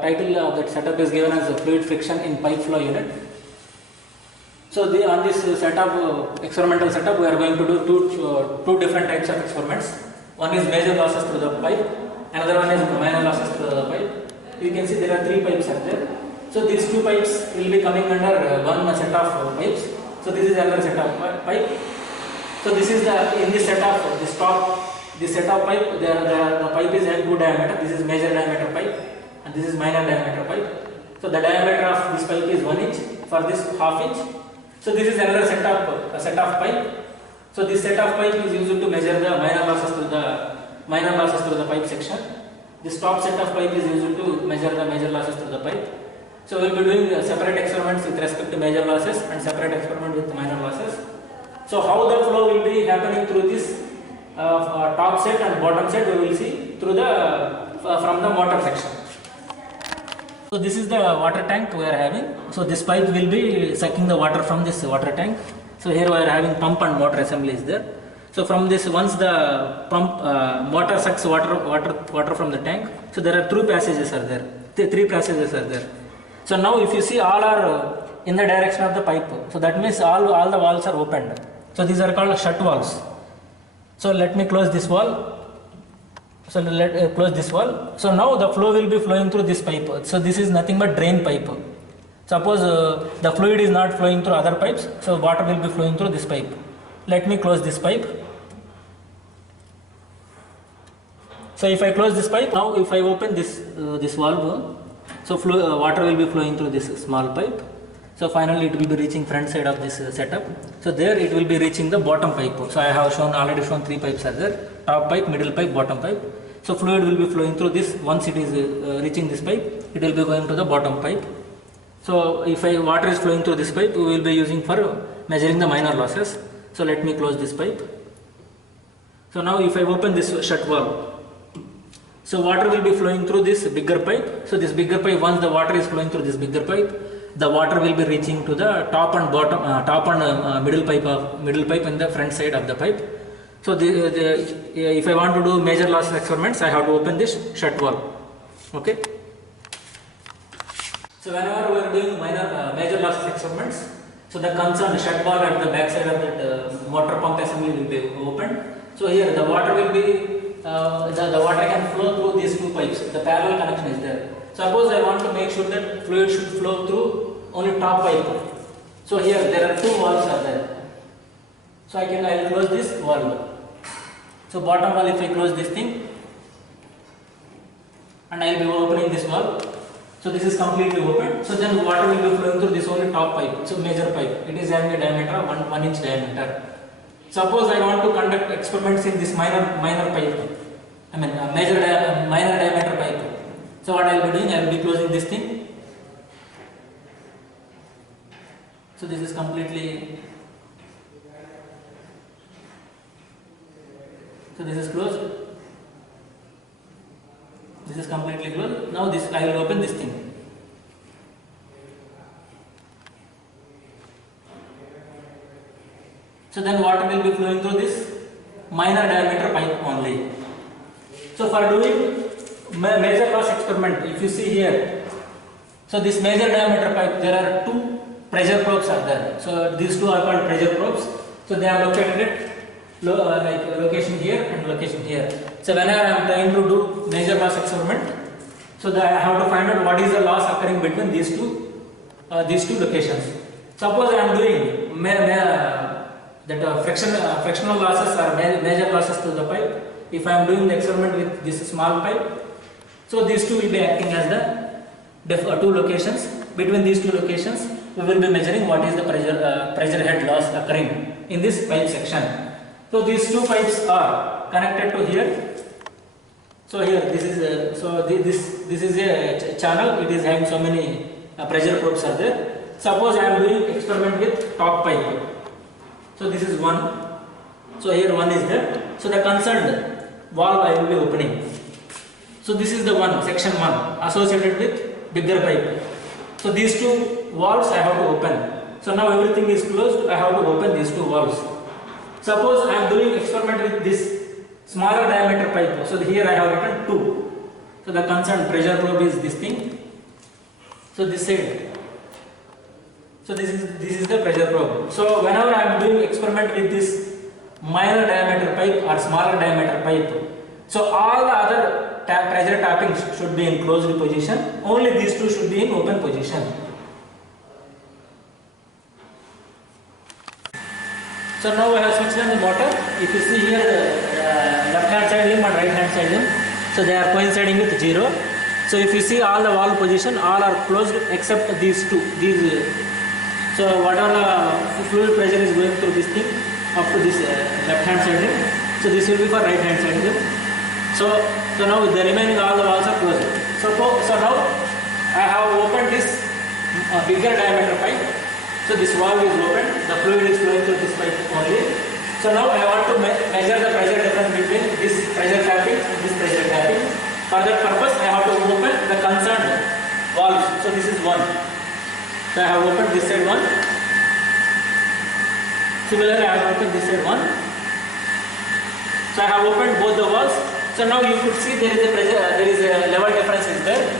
title of that setup is given as fluid friction in pipe flow unit. So on this setup, experimental setup, we are going to do two different types of experiments. One is major losses through the pipe, another one is minor losses through the pipe. You can see there are three pipes are there. So these two pipes will be coming under one set of pipes. So this is another set of pipe. So this is in this set of this set of pipe, the pipe is having two diameter. This is major diameter pipe and this is minor diameter pipe. So the diameter of this pipe is 1 inch, for this half inch. So this is another set of pipe. So this set of pipe is used to measure the minor losses through the pipe section. This top set of pipe is used to measure the major losses through the pipe. So we will be doing separate experiments with respect to major losses and separate experiment with minor losses. So how the flow will be happening through this top set and bottom set, we will see through the from the motor section. So this is the water tank we are having. So this pipe will be sucking the water from this water tank. So here we are having pump and motor assembly is there. So from this, once the pump motor sucks water from the tank, so there are three passages are there. Three passages are there. So now if you see, all are in the direction of the pipe. So that means all the valves are opened. So these are called shut valves. So let me close this valve. So let close this valve. So now the flow will be flowing through this pipe. So this is nothing but drain pipe. Suppose the fluid is not flowing through other pipes, so water will be flowing through this pipe. Let me close this pipe. So if I close this pipe, now if I open this valve, so water will be flowing through this small pipe. So finally it will be reaching front side of this setup. So there it will be reaching the bottom pipe. So I have already shown three pipes are there: top pipe, middle pipe, bottom pipe. So fluid will be flowing through this. Once it is reaching this pipe, it will be going to the bottom pipe. So if water is flowing through this pipe, we will be using for measuring the minor losses. So let me close this pipe. So now if I open this shut valve, so water will be flowing through this bigger pipe. So this bigger pipe, once the water is flowing through this bigger pipe, the water will be reaching to the top and bottom, middle pipe in the front side of the pipe. So if I want to do major losses experiments, I have to open this shut valve. Okay. So whenever we are doing major losses experiments, so the concerned shut valve at the back side of that motor pump assembly will be opened. So here the water will be, the water can flow through these two pipes. The parallel connection is there. Suppose I want to make sure that fluid should flow through only top pipe. So here there are two valves are there. So I will close this valve. So bottom valve, if I close this thing, and I will be opening this valve. So this is completely open. So then water will be flowing through this only top pipe. So major pipe. It is having a diameter of 1 inch diameter. Suppose I want to conduct experiments in this minor pipe. Minor diameter pipe. So what I will be doing, I will be closing this thing. So this is completely. So this is closed. This is completely closed. Now this I will open this thing. So then water will be flowing through this minor diameter pipe only. So for doing major loss experiment, if you see here, so this major diameter pipe, there are two pressure probes are there. So these two are called pressure probes. So they are located at location here and location here. So whenever I am trying to do major loss experiment, so I have to find out what is the loss occurring between these two locations. Suppose I am doing frictional losses or major losses to the pipe. If I am doing the experiment with this small pipe, so these two will be acting as the two locations. Between these two locations, we will be measuring what is the pressure head loss occurring in this pipe section. So these two pipes are connected to here. So here this is a channel. It is having so many pressure probes are there. Suppose I am doing experiment with top pipe. So this is one. So here one is there. So the concerned valve I will be opening. So this is the one, section 1 associated with bigger pipe. So these two valves I have to open. So now everything is closed. I have to open these two valves. Suppose I am doing experiment with this smaller diameter pipe. So here I have written 2. So the concerned pressure probe is this thing. So this side. So this is the pressure probe. So whenever I am doing experiment with this minor diameter pipe or smaller diameter pipe, so all the other pressure tappings should be in closed position. Only these two should be in open position. So now I have switched on the motor. If you see here the left hand side limb and right hand side limb, so they are coinciding with 0. So if you see all the valve position, all are closed except these two. So whatever fluid pressure is going through this thing up to this left hand side limb, so this will be for right hand side limb. So now the remaining all the valves are closed. So now I have opened this bigger diameter pipe. So this valve is open, the fluid is flowing through this pipe only. So now I want to measure the pressure difference between this pressure tapping and this pressure tapping. For that purpose, I have to open the concerned valve. So this is one. So I have opened this side one. Similarly, I have opened this side one. So I have opened both the valves. So now you could see there is a pressure, there is a level difference is there.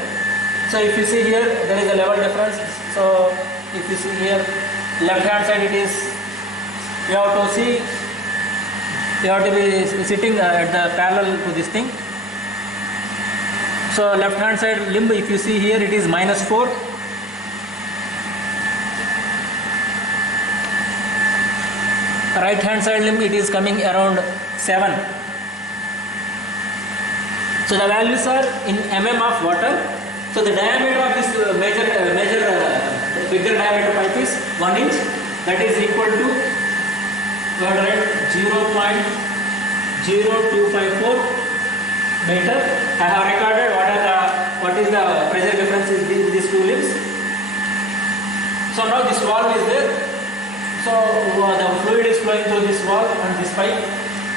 So if you see here, there is a level difference. So if you see here, left hand side it is, you have to see, you have to be sitting at the parallel to this thing. So left hand side limb, if you see here, it is -4. Right hand side limb, it is coming around 7. So the values are in mm of water. So the diameter of this bigger diameter pipe is 1 inch. That is equal to 0.0254 meter. I have recorded what is the pressure difference in these two limbs. So now this valve is there. So the fluid is flowing through this valve and this pipe.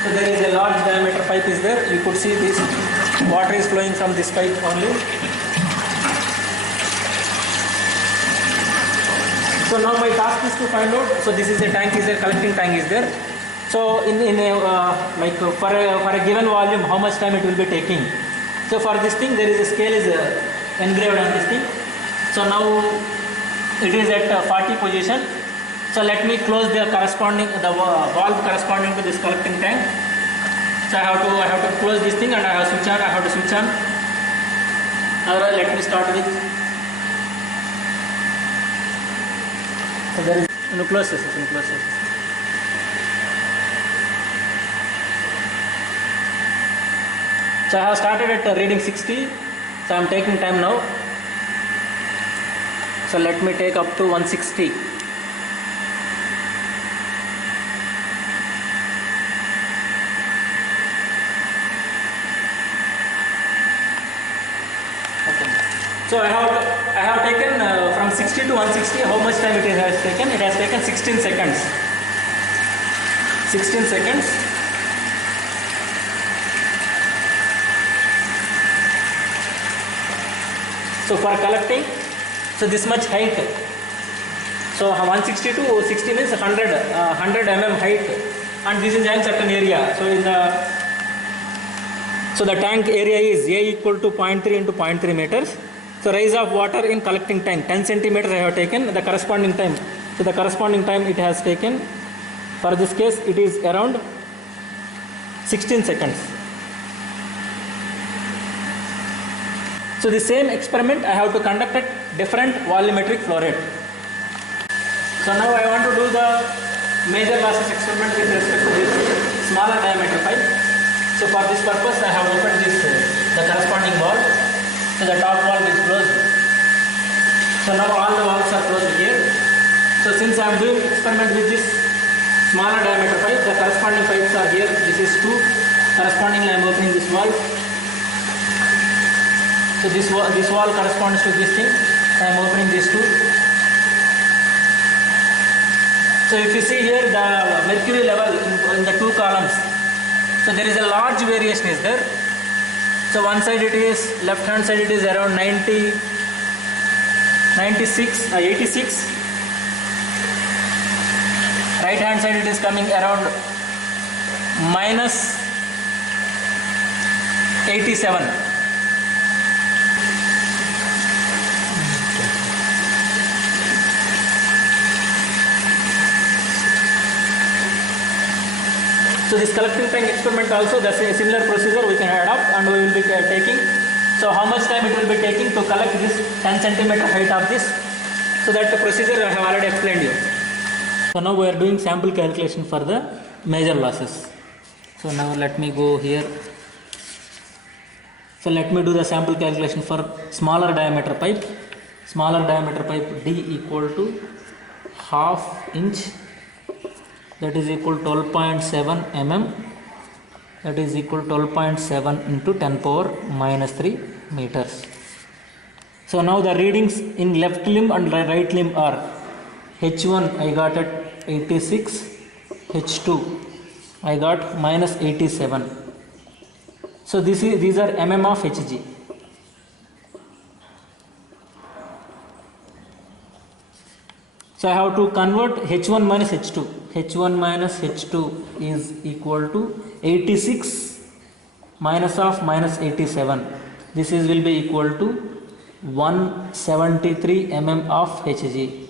So there is a large diameter pipe is there. You could see this water is flowing from this pipe only. So now my task is to find out. So this is a tank, is a collecting tank is there. So for a given volume, how much time it will be taking. So for this thing, there is a scale is engraved on this thing. So now it is at 40 position. So let me close the valve corresponding to this collecting tank. So I have to close this thing and I have to switch on. Alright, let me start with. So there is close this. So I have started at reading 60. So I am taking time now. So let me take up to 160. So I have taken from 60 to 160. How much time it has taken? It has taken 16 seconds. 16 seconds. So for collecting, so this much height. So 160 to 60 means 100 mm height, and this is in certain area. So the tank area is A equal to 0.3 into 0.3 meters. So rise of water in collecting tank 10 centimeters I have taken the corresponding time. So the corresponding time it has taken for this case it is around 16 seconds. So the same experiment I have to conduct at different volumetric flow rate. So now I want to do the major losses experiment with respect to this smaller diameter pipe. So for this purpose I have opened the corresponding valve. So the top valve is closed. So now all the valves are closed here. So since I am doing experiment with this smaller diameter pipe, the corresponding pipes are here. This is 2. Correspondingly I am opening this valve. So this valve corresponds to this thing. So I am opening this 2. So if you see here the mercury level in the 2 columns. So there is a large variation is there. So one side it is, left hand side it is around 86. Right hand side it is coming around -87. So this collecting tank experiment also, the similar procedure we can adopt, and we will be taking. So how much time it will be taking to collect this 10 centimeter height of this? So that the procedure I have already explained you. So now we are doing sample calculation for the major losses. So now let me go here. So let me do the sample calculation for smaller diameter pipe. Smaller diameter pipe D equal to half inch, that is equal to 12.7 mm, that is equal to 12.7 into 10 power minus 3 meters. So now the readings in left limb and right limb are H1 I got at 86, H2 I got minus 87. So these are mm of Hg. So I have to convert H1 minus H2. H1 minus H2 is equal to 86 minus of minus 87. This is will be equal to 173 mm of Hg.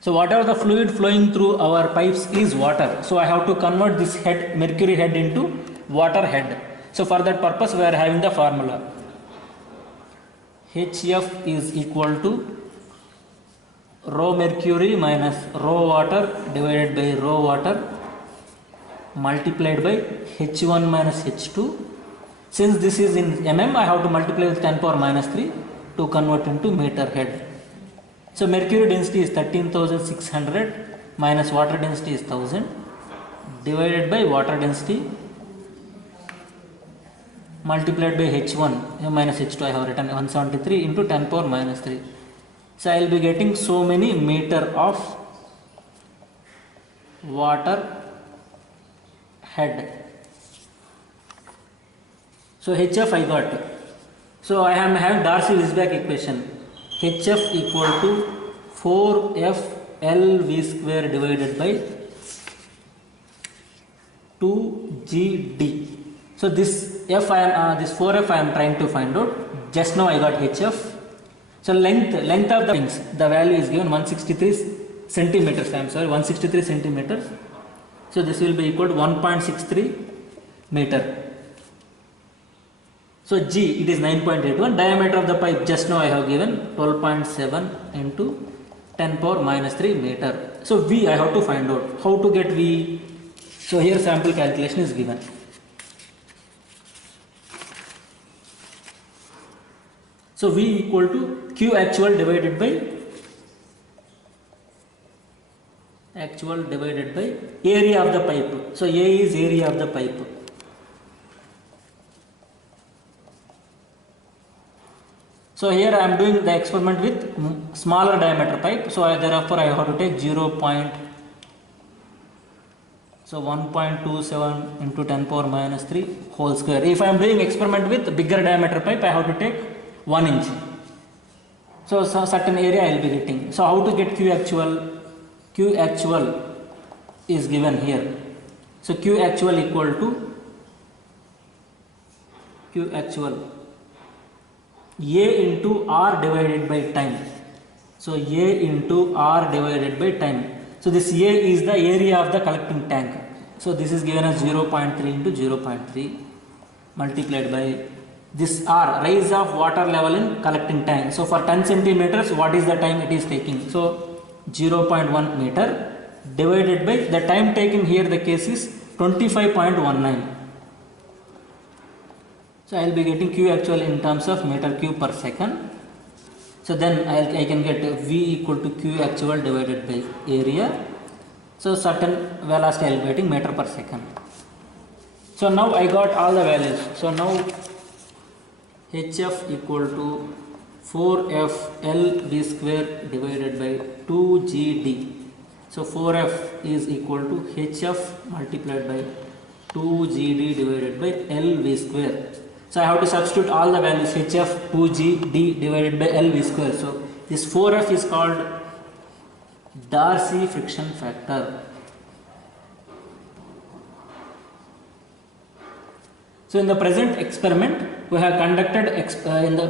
So whatever the fluid flowing through our pipes is water. So I have to convert this head, mercury head, into water head. So for that purpose we are having the formula. HF is equal to rho mercury minus rho water divided by rho water multiplied by H1 minus H2. Since this is in mm, I have to multiply with 10 power minus 3 to convert into meter head. So mercury density is 13,600 minus water density is 1000 divided by water density multiplied by H1 minus H2. I have written 173 into 10 power minus 3. So I will be getting so many meter of water head. So HF I got. So I am having Darcy-Weisbach equation. HF equal to 4F LV square divided by 2GD. So this F I am this 4F I am trying to find out. Just now I got HF. So length of the rings, the value is given 163 centimeters. I am sorry, 163 centimeters. So this will be equal to 1.63 meter. So G, it is 9.81. Diameter of the pipe just now I have given 12.7 into 10 power minus 3 meter. So V I have to find out. How to get V? So here sample calculation is given. So V equal to Q actual divided by area of the pipe. So A is area of the pipe. So here I am doing the experiment with smaller diameter pipe. So therefore I have to take 1.27 into 10 power minus 3 whole square. If I am doing experiment with bigger diameter pipe, I have to take 1 inch. So certain area I will be getting. So how to get Q actual? Q actual is given here. So Q actual equal to Q actual A into R divided by time. So A into R divided by time. So this A is the area of the collecting tank. So this is given as 0.3 into 0.3 multiplied by this R, rise of water level in collecting tank. So for 10 centimeters, what is the time it is taking? So 0.1 meter divided by the time taken here, the case is 25.19. So I will be getting Q actual in terms of meter cube per second. So then I can get V equal to Q actual divided by area. So certain velocity I will be getting meter per second. So now I got all the values. So now HF equal to 4F LV square divided by 2GD. So 4F is equal to HF multiplied by 2GD divided by LV square. So I have to substitute all the values HF 2GD divided by LV square. So this 4F is called Darcy friction factor. So in the present experiment, we have conducted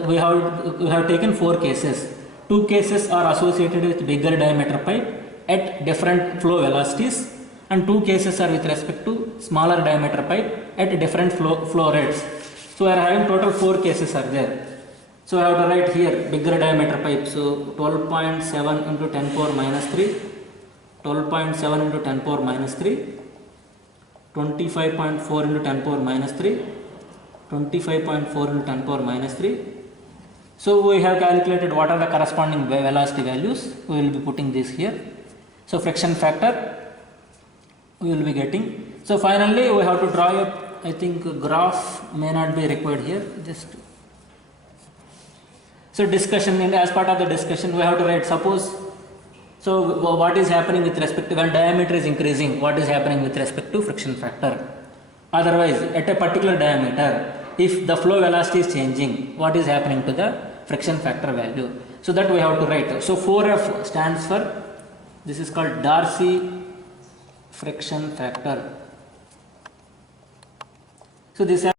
we have taken 4 cases. 2 cases are associated with bigger diameter pipe at different flow velocities, and two cases are with respect to smaller diameter pipe at different flow rates. So we are having total 4 cases are there. So I have to write here bigger diameter pipe. So 12.7 into 10 power minus 3, 12.7 into 10 power minus 3, 25.4 into 10 power minus 3, 25.4 into 10 power minus 3. So we have calculated what are the corresponding velocity values. We will be putting this here. So friction factor we will be getting. So finally we have to draw a, I think graph may not be required here. Just so discussion, and as part of the discussion we have to write, suppose, so what is happening with respect to when diameter is increasing, what is happening with respect to friction factor. Otherwise at a particular diameter, if the flow velocity is changing, what is happening to the friction factor value. So that we have to write. So 4F stands for, this is called Darcy friction factor. So this